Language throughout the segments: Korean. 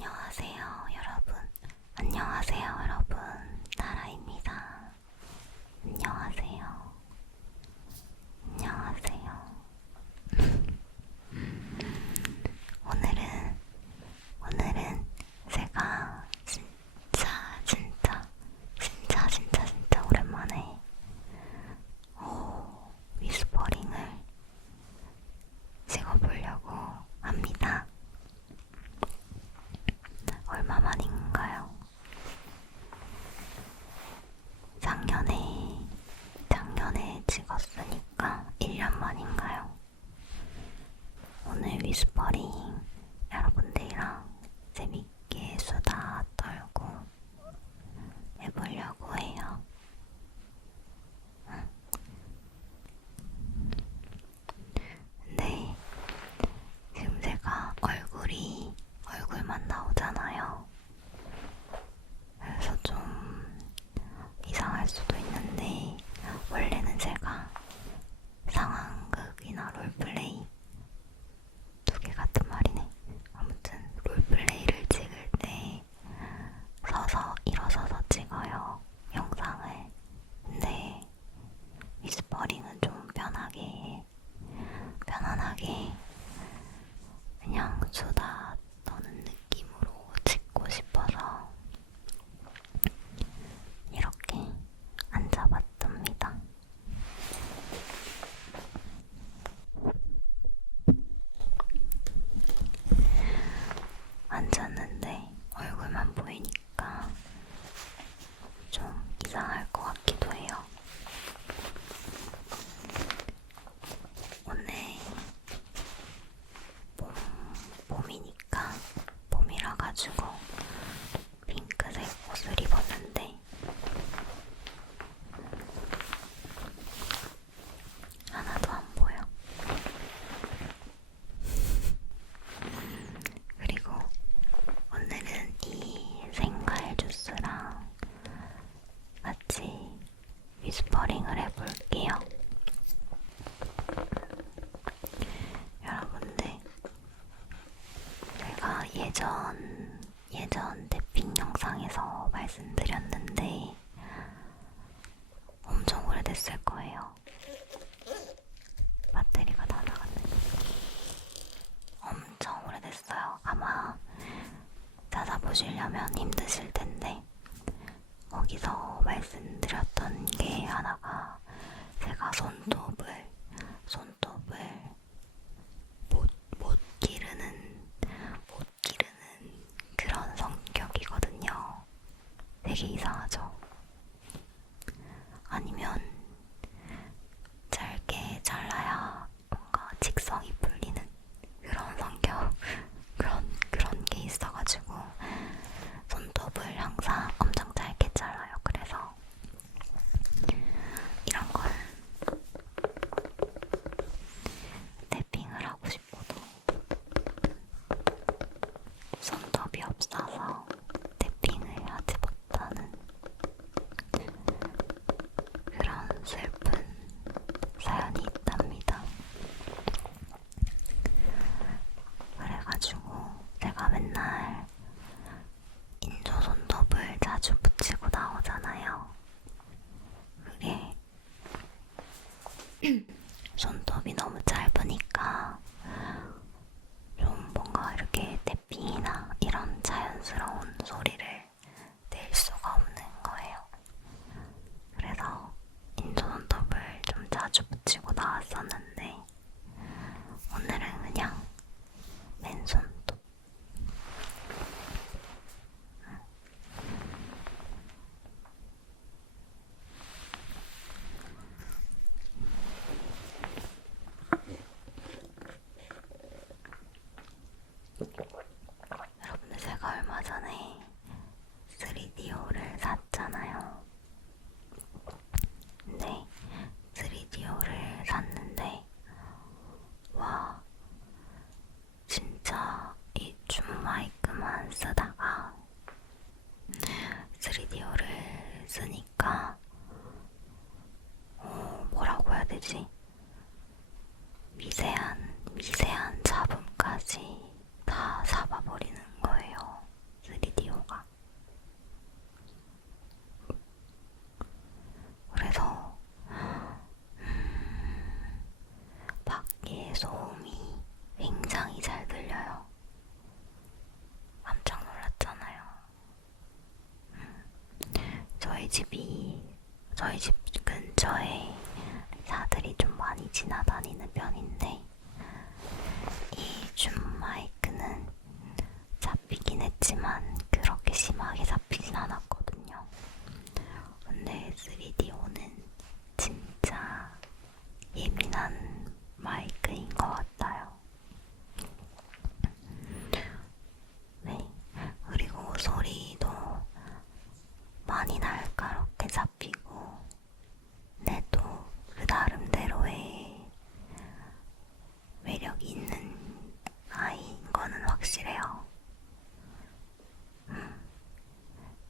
안녕하세요, 여러분. 안녕하세요, 여러분. 나라입니다. 안녕하세요. 안녕하세요. 오늘은 제가 진짜 오랜만에 위스퍼링을 찍어보려고 합니다. 얼마 만인가요? 작년에 찍었으니까 1년 만인가요? 오늘 위스퍼링 여러분들이랑 재밌게 수다 떨고 해보려고 해요. 근데 지금 제가 얼굴만 나오잖아요. 그래서 좀 이상할 수도 있는데, 원래는 제가 상황극이나 롤플레이, 두 개 같은 말이네. 아무튼 롤플레이를 찍을 때 일어서서 찍어요, 영상을. 근데 위스퍼링은 좀 편안하게 그냥 수다 떠는 느낌으로 찍고 싶어서 이렇게 앉아봤답니다. 앉았는데 얼굴만 보이니까 좀 이상할 것 같기도 해요. 오늘 봄이라 가지고 핑크색 옷을 입었는데 하나도 안 보여. 그리고 오늘은 이 생과일 주스랑 같이 위스퍼링을 해볼게요. 여러분들, 제가 예전 탭핑 영상에서 말씀드렸는데 엄청 오래됐을 거예요. 배터리가 다 나갔네. 엄청 오래됐어요. 아마 찾아보시려면 힘드실 텐데, 거기서 말씀드렸던 게 하나가, 제가 손톱을 못 기르는 그런 성격이거든요. 되게 이상하죠? 아니면 짧게 잘라야 뭔가 직성이 풀리는 그런 성격, 그런 게 있어가지고 손톱을 항상 엄청 짧게 잘라요. 그래서 이런 걸 탭핑을 하고 싶어도 손톱이 없어서 탭핑을 하지 못하는 그런 슬픈 사연이 있답니다. 그래가지고 제가 맨날 인조 손톱을 자주 붙이고 나오잖아요. 그게 손톱이 너무 짧으니까 좀 뭔가 이렇게 탭핑이나 이런 자연스러운 소리를 낼 수가 없는 거예요. 그래서 인조 손톱을 좀 자주 붙이고 나왔었는데, 오늘은 그냥 맨손톱. 여러분들, 제가 얼마 전에 3DO를 샀잖아요. 근데 3DO를 샀는데, 와, 진짜 이 줌 마이크만 쓰다가 3DO를 쓰니까 뭐라고 해야 되지? 미세한 잡음까지 다 잡아버리는 거예요. 편인데 이 줌 마이크는 잡히긴 했지만 그렇게 심하게 잡히진 않았거든요. 근데 3DO는 진짜 예민한 마이크인 것 같아요. 네, 그리고 소리도 많이 날카롭게 잡히고, 근데 또 그 나름대로의 매력이 있는 아이인 거는 확실해요.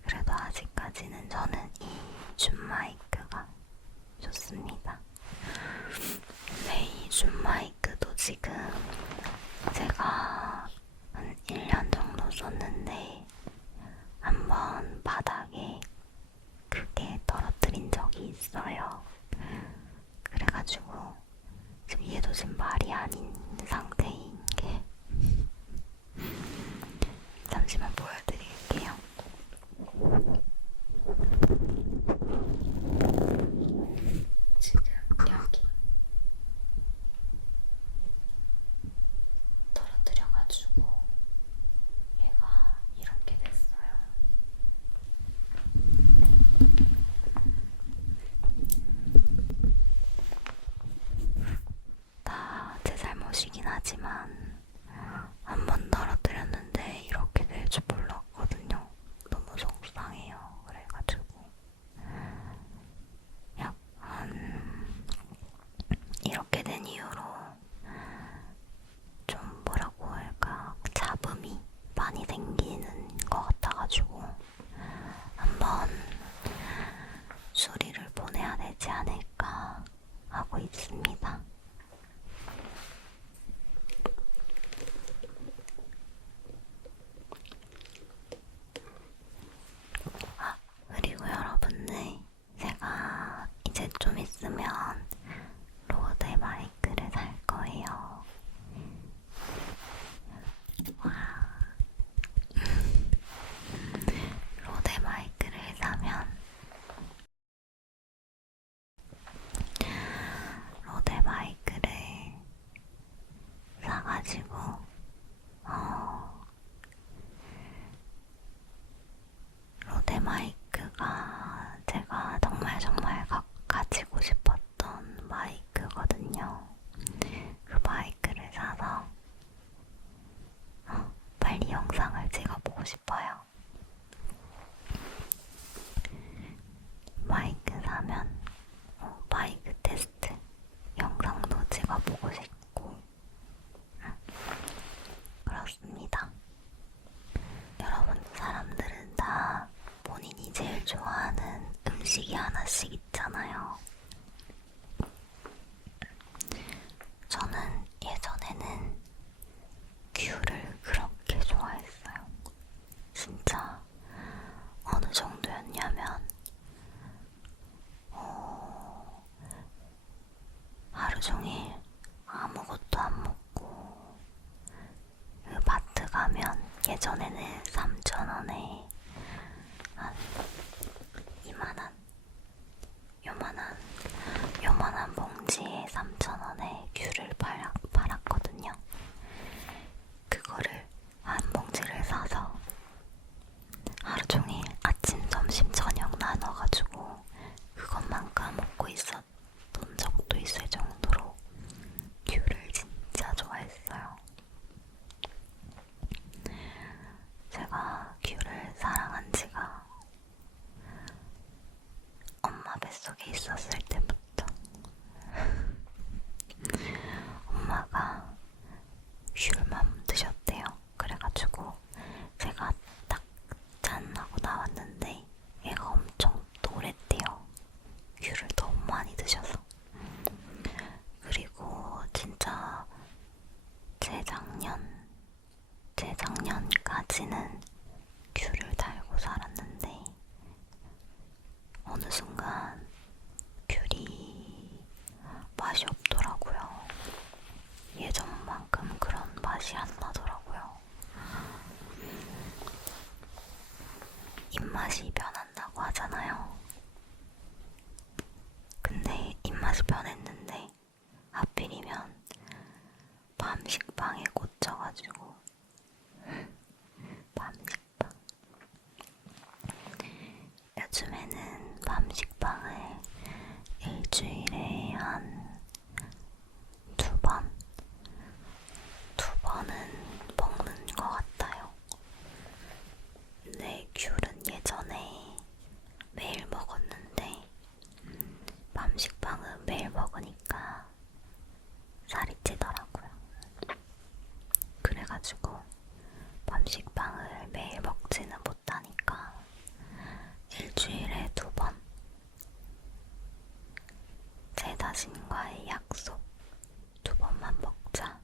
그래도 아직까지는 저는 이 줌 마이크가 좋습니다. 네, 이 줌 마이크도 지금 제가 한 1년 정도 썼는데 한번 바닥에 크게 떨어뜨린 적이 있어요. 그래가지고 지금 얘도 지금 말이 아닌 상태인 게 잠시만 보여드릴게요. 지금 여기 떨어뜨려가지고 얘가 이렇게 됐어요. 다 제 잘못이긴 하지만 한 번 떨어뜨렸는데 이렇게 될 줄 몰랐거든요. 너무 속상해요. 그래가지고 약간 이렇게 된 이후로 좀 뭐라고 할까, 잡음이 많이 생기는 것 같아가지고 한번 수리를 보내야 되지 않을까 하고 있습니다. 아, 그리고 여러분들, 제가 이제 좀 있으면 로데 마이크를 살 거예요. 와. 로데 마이크를 사면 로데 마이크를 사가지고 로데 마이크가 제가 정말 가지고 싶었던 마이크거든요. 그 마이크를 사서 빨리 영상을 찍어보고 싶어요. 마이크 사면 마이크 테스트 영상도 찍어보고 싶고 그렇습니다. 여러분, 사람들은 다 본인이 제일 좋아하는 음식이 하나씩 있잖아요. 저는 예전에는 귤을 그렇게 좋아했어요. 진짜 어느 정도였냐면 하루 종일 아무것도 안 먹고 그 마트 가면 예전에는 3,000원에 한 요만한 봉지에 3,000원에 귤을 팔았거든요. 그거를 한 봉지를 사서 하루 종일 아침, 점심, 저녁 나눠가지고 그것만 까먹고 있었던 적도 있을 정도로 귤을 진짜 좋아했어요. 제가 귤을 사랑한 지가 엄마 뱃속에 있었을 때부터 엄마가 귤만 드셨대요. 그래가지고 제가 딱 짠하고 나왔는데 애가 엄청 노랬대요. 귤을 너무 많이 드셔서. 그리고 진짜 재작년까지는 귤을 달고 살았는데 어느 순간 귤이 맛이 없더라고요. 예전만큼 그런 맛이 안 나더라고요. 입맛이 변한다고 하잖아요. 근데 입맛이 변했는데 하필이면 요즘에는 밤식빵을 일주일에 한 2번? 2번은 먹는 것 같아요. 근데 귤은 예전에 매일 먹었는데 밤식빵은 매일 먹으니까 살이 찌더라고요. 그래가지고 밤식빵을 매일 먹지는 못하니까 일주일에 2번, 제 자신과의 약속, 2번만 먹자.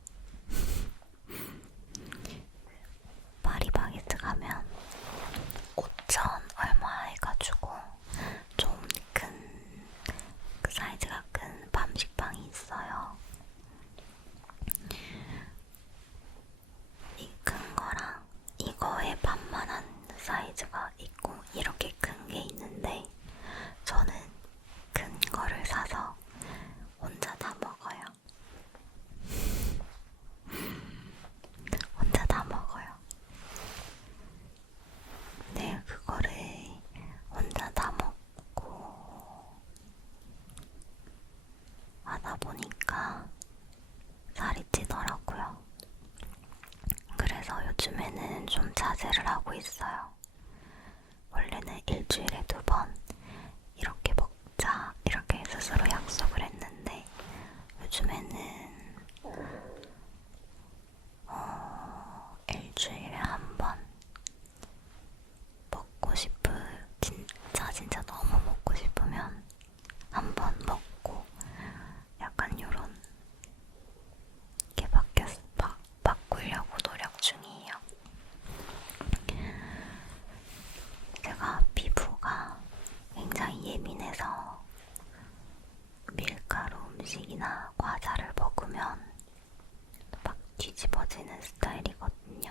파리바게뜨 가면 5,000 얼마 해가지고 좀 큰, 그 사이즈가 큰 밤식빵이 있어요. 이 큰 거랑 이거의 반만한 사이즈가 있고 이렇게 큰 게 있는데 저는 큰 거를 사서 혼자 다 먹어요. 혼자 다 먹어요. 네, 그거를 혼자 다 먹고 하다 보니까 살이 찌더라고요. 그래서 요즘에는 좀 자제를 하고 있어요. 원래는 일주일에 2번 이렇게 먹자 이렇게 스스로 약속을 했는데 요즘에는 일주일에 1번 먹고 진짜 너무 먹고 싶으면 1번 먹고 약간 요런 게 바꾸려고 노력 중이에요. 제가 피부가 굉장히 예민해서 밀가루 음식이나 과자를 먹으면 막 뒤집어지는 스타일이거든요.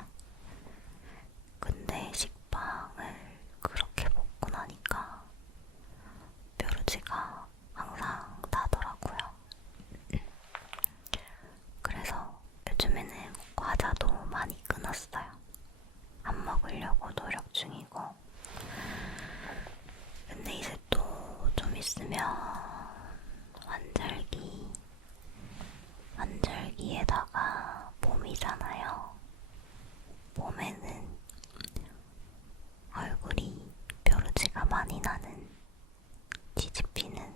근데 식빵을 그렇게 먹고 나니까 뾰루지가 항상 나더라고요. 그래서 요즘에는 과자도 많이 끊었어요. 안 먹으려고 노력 중이고. 근데 이제 또 좀 있으면 환절기에다가 봄이잖아요. 봄에는 얼굴이 뾰루지가 많이 나는 뒤집히는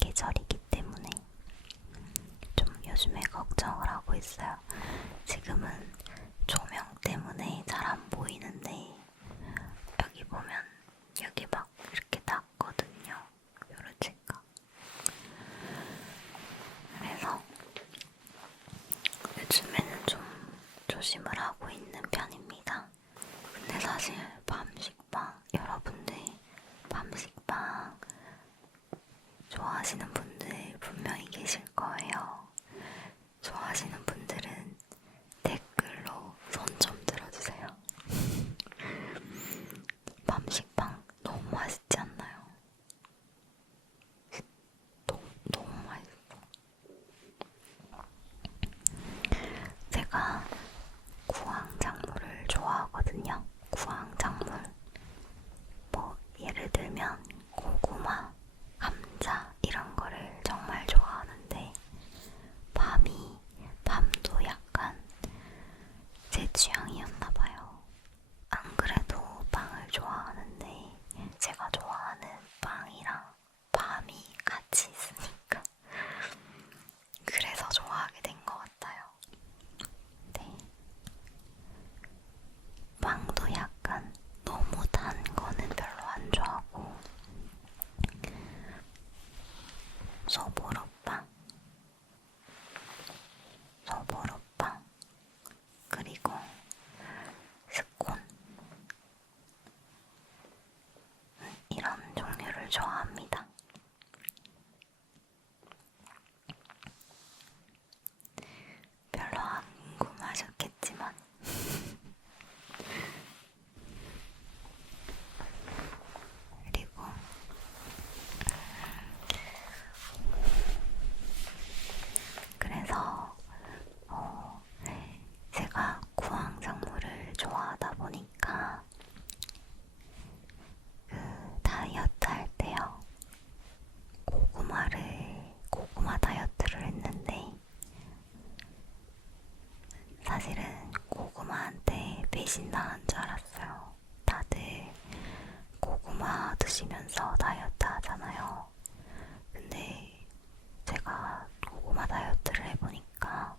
계절이기 때문에 좀 요즘에 걱정을 하고 있어요. 지금은 조명 때문에 잘 안 보이는데 여기 보면 여기 막 이렇게 났거든요. 뾰루지가. 그래서 요즘에는 좀 조심을 하고 있는 편입니다. 근데 사실 밤식빵, 여러분들 밤식빵 좋아하시는 분들 분명히 계실 거예요. 좋아하시는 분들은 댓글로 손 좀 들어주세요. 밤식빵 너무 맛있지 않나요? 너무 맛있어. 제가 구황작물을 좋아하거든요. 구황작물. 뭐 예를 들면 고구마, 감자 이런 거를 정말 좋아하는데 밤도 약간 제 취향이었나봐요. 안 그래도 빵을 좋아하는데 제가 좋아하는 빵이랑 밤이 같이 있으니까 그래서 좋아하게 된 것 같아요. 네. 빵도 배신당한 줄 알았어요. 다들 고구마 드시면서 다이어트 하잖아요. 근데 제가 고구마 다이어트를 해보니까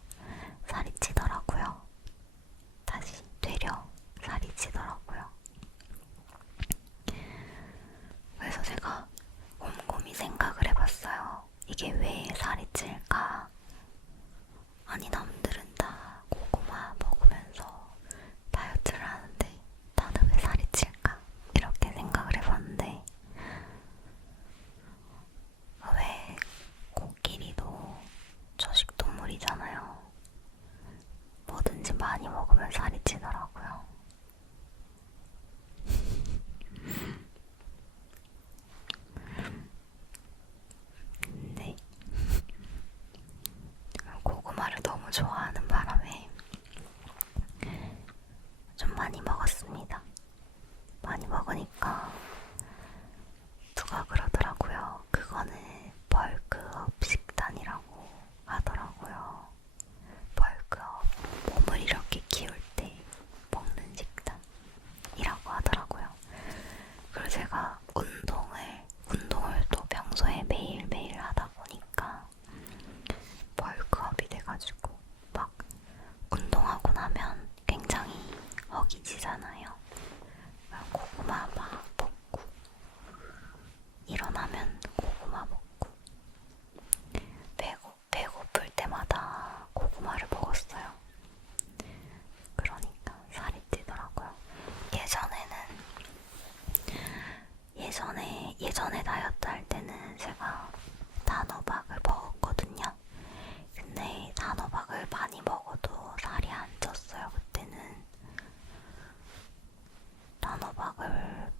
살이 찌더라고요. 다시 되려 살이 찌더라고요. 그래서 제가 곰곰이 생각을 해봤어요. 이게 왜 살이 찔까? 아니, 남들은 다 고구마 먹으면서 다이어트를 하는데 나는 왜 살이 찔까? 이렇게 생각을 해봤는데, 왜 코끼리도 초식동물이잖아요. 뭐든지 많이 먹으면 살이 찌더라고요. 근데 고구마를 너무 좋아하는 바람에 좀 많이 먹었습니다. 많이 먹으니까 누가 그러더라고요. 그거는 벌크업 식단이라고 하더라고요. 벌크업, 몸을 이렇게 키울 때 먹는 식단이라고 하더라고요. 그리고 제가 운동을 또 평소에 매일매일 하다 보니까 벌크업이 돼가지고 막 운동하고 나면 굉장히 허기지잖아요. 고구마 막 먹고 일어나면 고구마 먹고 배고플 때마다 고구마를 먹었어요. 그러니까 살이 찌더라고요. 예전에 다이어트 할 때는 제가 단호박을 먹었거든요. 근데 단호박을 많이 먹어도 살이 안 쪘어요. 그때는 단호박을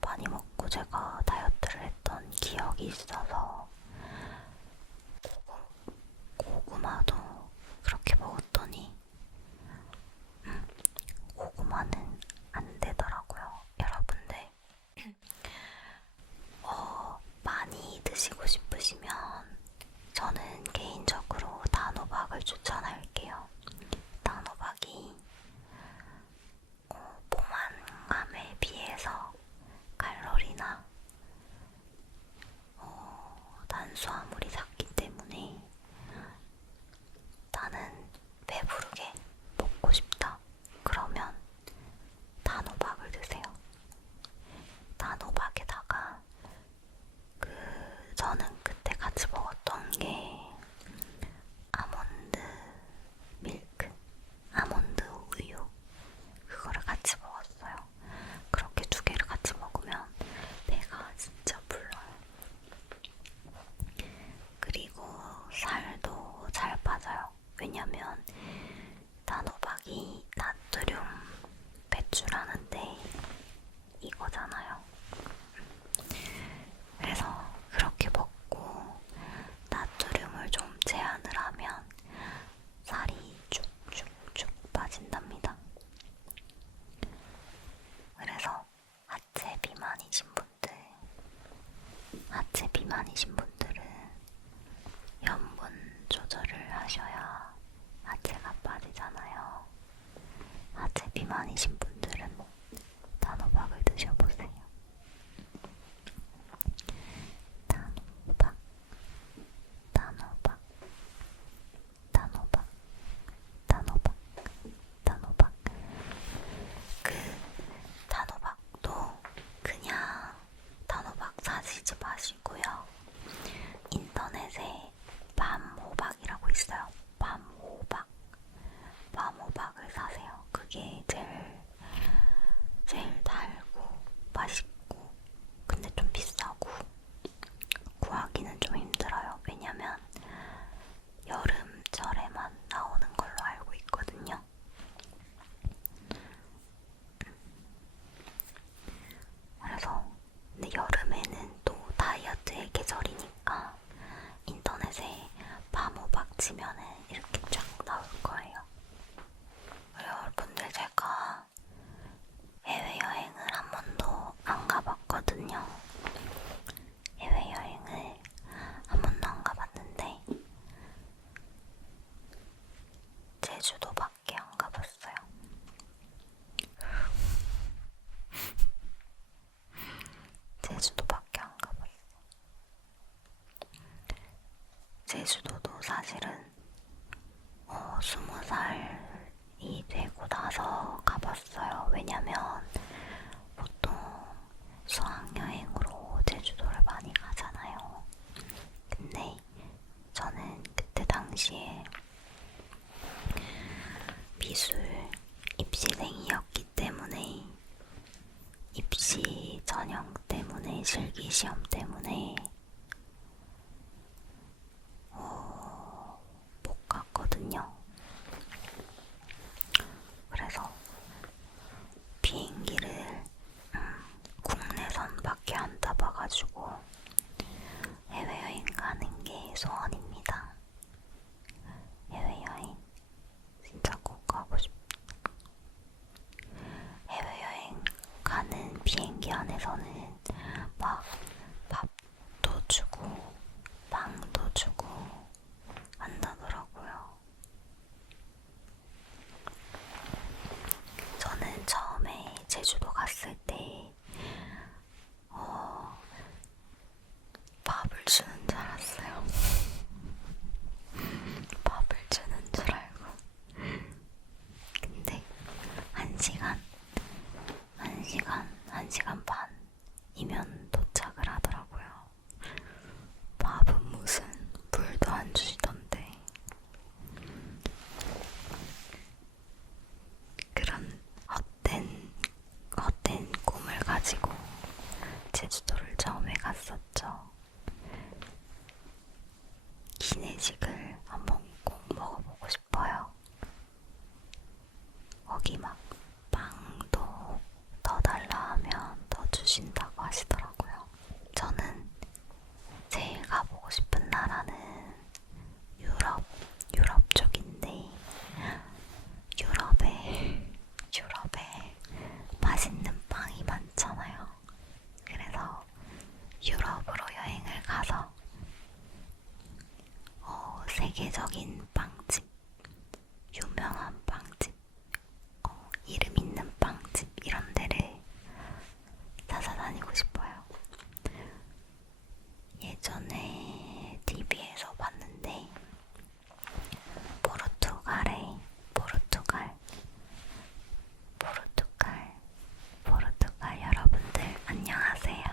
많이 먹고 제가 다이어트를 했던 기억이 있어서 고구마도 그렇게 먹었더니 고구마는 안 되더라고요. 여러분들 많이 드시고 싶으시면 저는 개인적으로 단호박을 추천할게요. 단호박이 포만감에 비해서 칼로리나 탄수화물이 작기 때문에 나는 배부르게 먹고 싶다. 그러면 단호박을 드세요. 단호박에다가 저는 그때 같이 먹었던 게 아몬드 밀크, 아몬드 우유, 그거를 같이 먹었어요. 그렇게 두 개를 같이 먹으면 배가 진짜 불러요. 그리고 살도 잘 빠져요. 왜냐면 단호박이 나트륨 배출하는데 이거잖아요. 그래서 그렇게 먹고 나트륨을 좀 제한을 하면 살이 쭉쭉쭉 빠진답니다. 그래서 하체 비만이신 분들은 염분 조절을 하셔야 하체가 빠지잖아요. 하체 비만이신 분들은 단호박을 드셔보세요. 단호박, 단호박, 단호박, 단호박, 단호박. 그 단호박도 그냥 단호박 사시지 마시고요. 인터넷에 밤호박이라고 있어요. 밤호박을 사세요. 그게 제일 제주도밖에 안 가봤어. 제주도도 사실은 20살이 되고 나서 가봤어요. 왜냐면 보통 수학여행으로 제주도를 많이 가잖아요. 근데 저는 그때 당시에 미술 입시생이었기 때문에 입시 전형 때문에 실기시험 때문에 못 갔거든요. 그래서 비행기를 국내선밖에 안 타봐가지고 해외여행 가는 게 소원입니다. 해외여행 진짜 꼭 가고 싶어. 해외여행 가는 비행기 안에서는 막 밥도 주고 빵도 주고 한다더라고요. 저는 처음에 제주도 갔을 때 밥을 주는 줄 알았어요. 밥을 주는 줄 알고. 근데 1시간 반이면 도착을 하더라고요. 밥은 무슨 물도 안 주시던데. 그런 헛된 꿈을 가지고 제주도를 처음에 갔었죠. 기내식을 한번 꼭 먹어보고 싶어요. 거기 막 빵도 더 달라 하면 더 주신다고 하시더라고요. 저는 제일 가보고 싶은 나라는 유럽 쪽인데 유럽에 맛있는 빵이 많잖아요. 그래서 유럽으로 여행을 가서 세계적인 빵집, 유명한 빵집, 이름 있는 빵집 이런 데를 찾아다니고 싶어요. 예전에 TV에서 봤는데 포르투갈 여러분들 안녕하세요.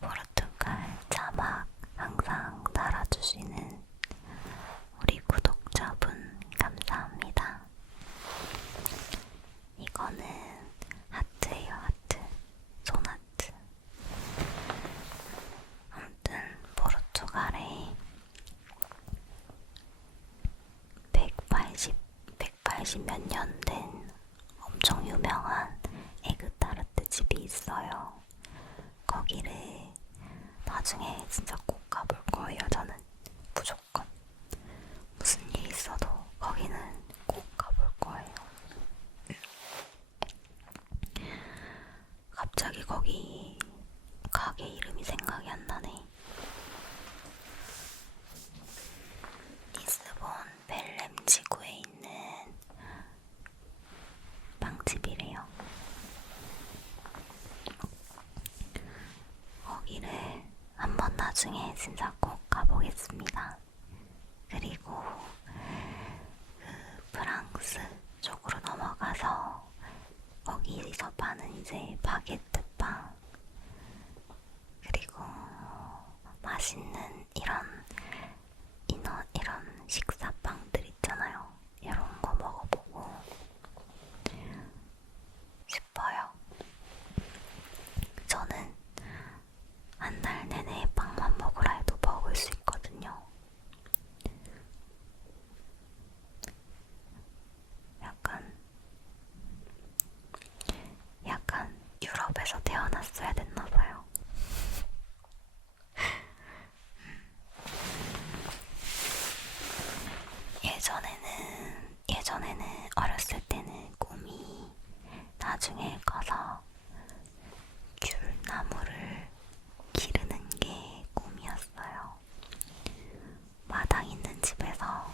포르투갈 자막 항상 달아주시는 우리 구독자분 감사합니다. 이거는 하트예요, 하트. 손하트. 아무튼 포르투갈에 180 몇 년 된 엄청 유명한 에그타르트 집이 있어요. 거기를 나중에 진짜 꼭 가볼 거예요. 저는 무조건 무슨 일 있어도 거기는 꼭 가볼 거예요. 갑자기 거기 가게 이름이 생각이 안 나네. 리스본 벨렘 지구에 있는 빵집이래요. 거기를 한번 나중에 진짜 꼭 가보겠습니다. 그리고 그 프랑스 쪽으로 넘어가서 거기서 파는 이제 바게트 빵, 그리고 맛있는 이런 식사빵들 있잖아요. 이런 거 먹어보고 싶어요. 저는 한 달 내내 빵만 먹으라 해도 먹을 수 있거든요. 약간 유럽에서 태어났어야 됐나봐요. 예전에는 어렸을 때는 꿈이 나중에 가서 귤나무를 기르는 게 꿈이었어요. 마당 있는 집에서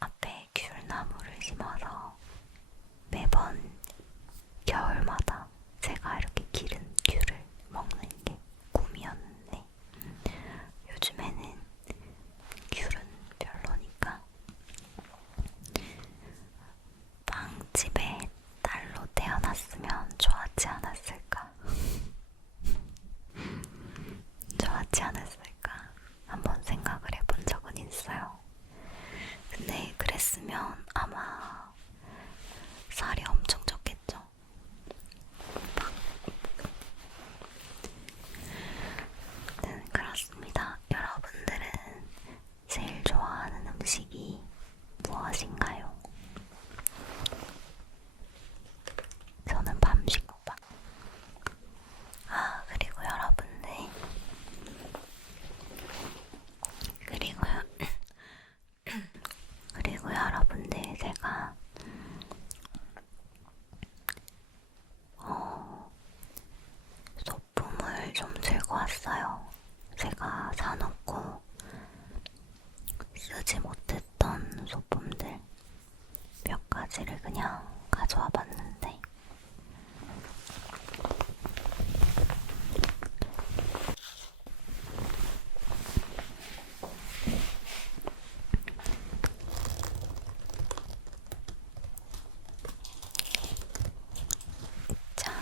앞에 귤나무를 심어서 매번 겨울마다 아마 살이 엄청 쪘겠죠. 그렇습니다. 여러분들은 제일 좋아하는 음식이 무엇인가요? 저는 밤식국밥. 아, 그리고 여러분들, 그리고요, 그리고 여러분들, 제가 소품을 좀 들고 왔어요. 제가 사놓고 쓰지 못했던 소품들 몇 가지를 그냥 가져와 봤는데, 자,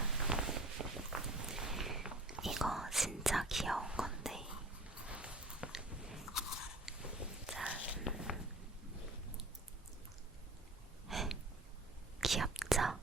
이거 진짜 귀여운 건데, 짠. 귀엽죠?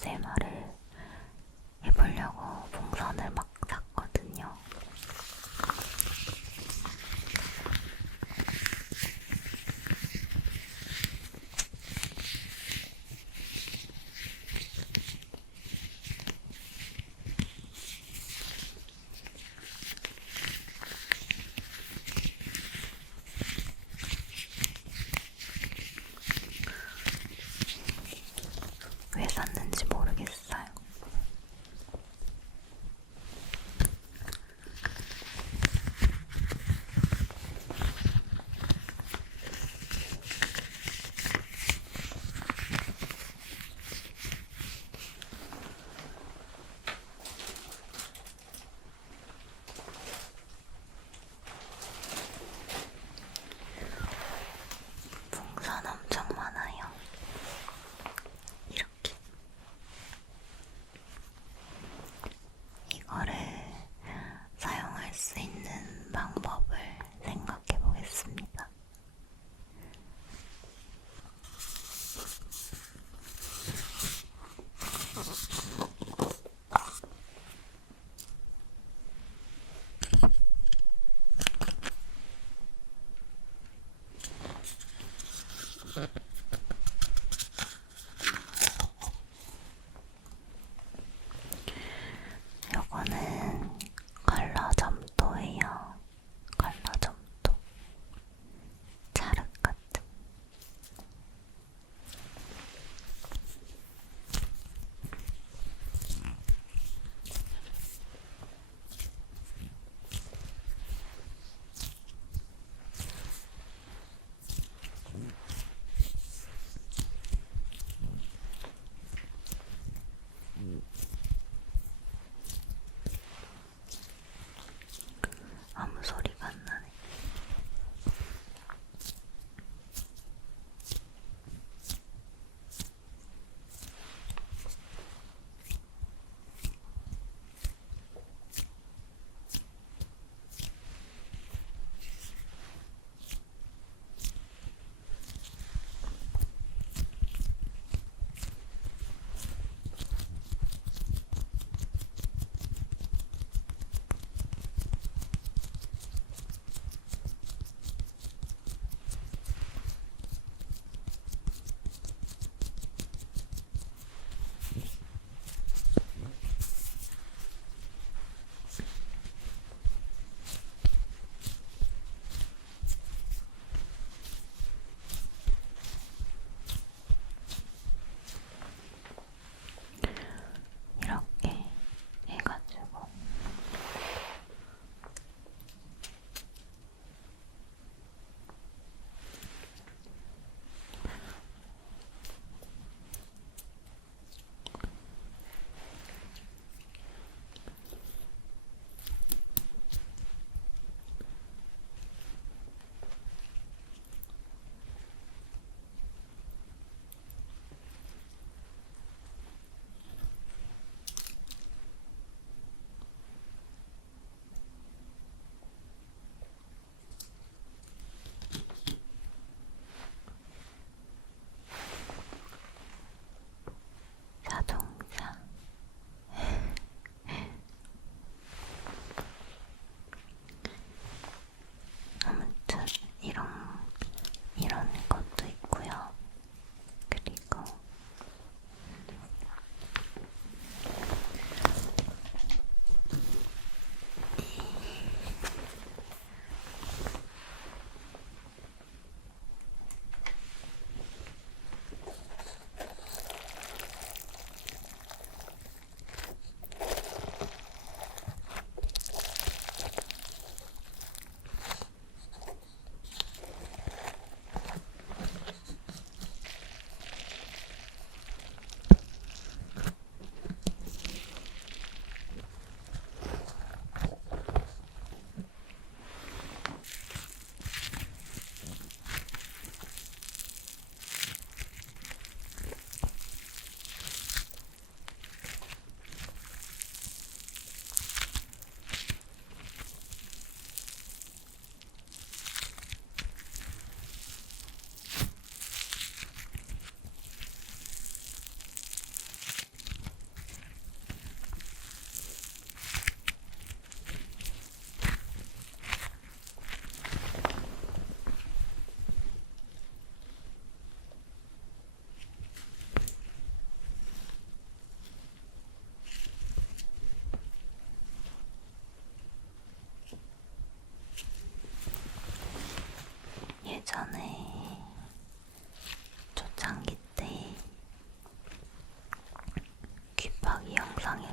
ASMR을 해보려고 풍선을 막 샀거든요. 왜 샀는지 모르겠어요. 풍선 엄청 많아요. 이렇게. 이거를 사용할 수 있는 방법을 생각해 보겠습니다. 요거는 컬러 점토예요. 컬러 점토. 찰흙 같은.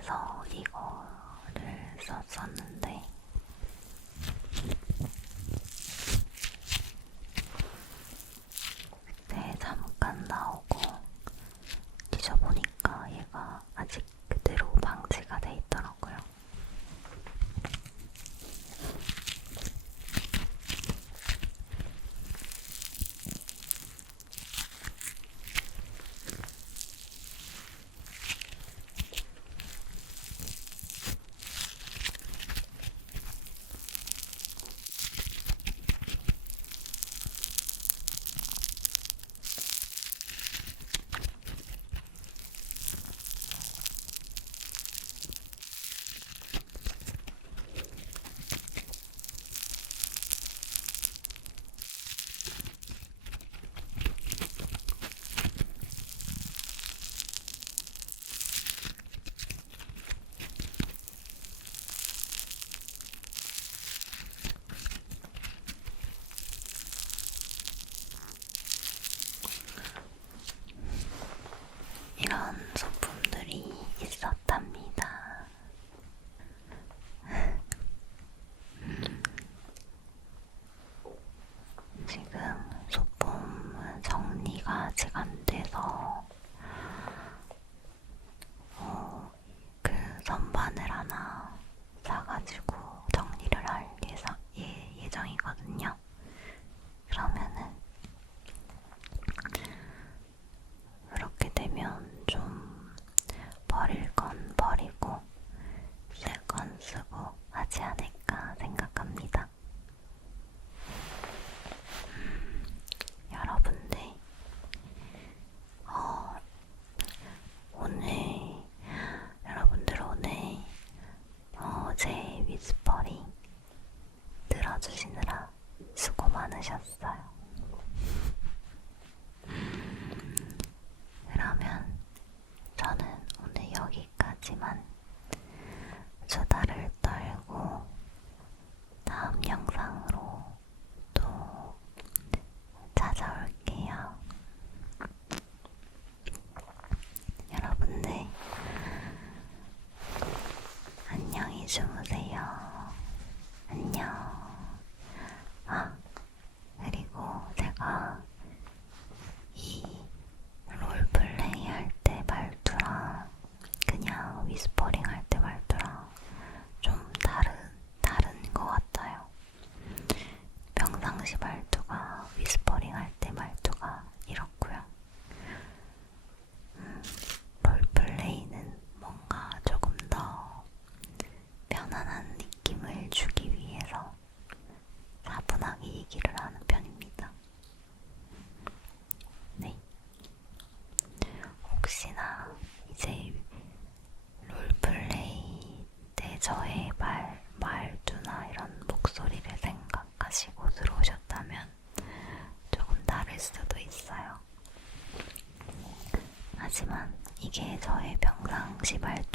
그래서 이거를 썼었는데 그때 잠깐 나오고 뒤져보니까 얘가 아직 그대로 방치가 돼 있더라고요. 이런 소품들이 있었답니다. 지금 소품 정리가 아직 안 돼서 그 선반을 하나 사가지고 정리를 할 예정이거든요. 그러면은 그렇게 되면 좀 버릴 건 버리고 쓸 건 쓰고 하지 않을까 생각합니다. 여러분들, 오늘 제 위스퍼링 들어주시느라 수고 많으셨어요. 그러면 저는 오늘 여기까지만 수다를 떨고 다음 영상으로 또 찾아올게요. 여러분들 안녕히 주무세요. 안녕. 그리고 제가 이 롤플레이 할 때 말투랑 그냥 위스퍼링 할 때 말투랑 좀 다른 것 같아요. 평상시 말투가 위스퍼링 할 때 말투가 이렇고요. 롤플레이는 뭔가 조금 더 편안한 느낌을 주기 위해서 차분하게 얘기를 하는 편입니다. 네. 혹시나 이제 롤플레이 때 저의 말투나 이런 목소리를 생각하시고 들어오셨다면 조금 다를 수도 있어요. 하지만 이게 저의 평상시 말투